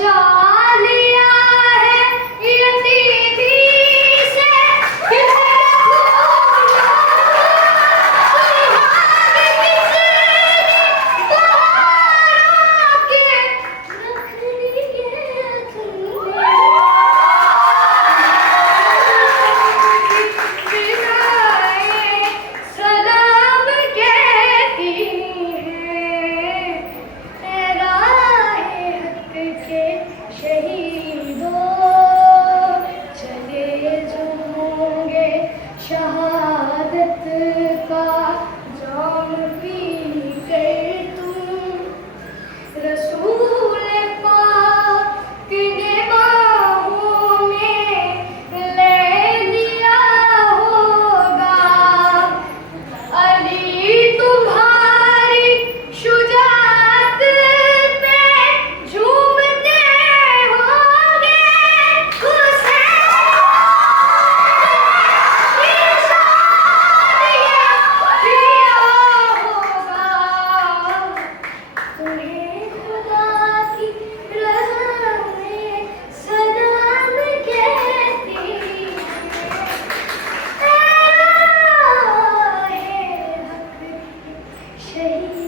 बचा लिया है यतीमी से शहादत का जाम पी कर तुम रसूल पाक ने बाहों में ले लिया होगा। अली तुम्हारी शुजाअत पे झूमते होंगे। तुम्हें खुदा की रहमतें सलाम कहती है हक की शहीद।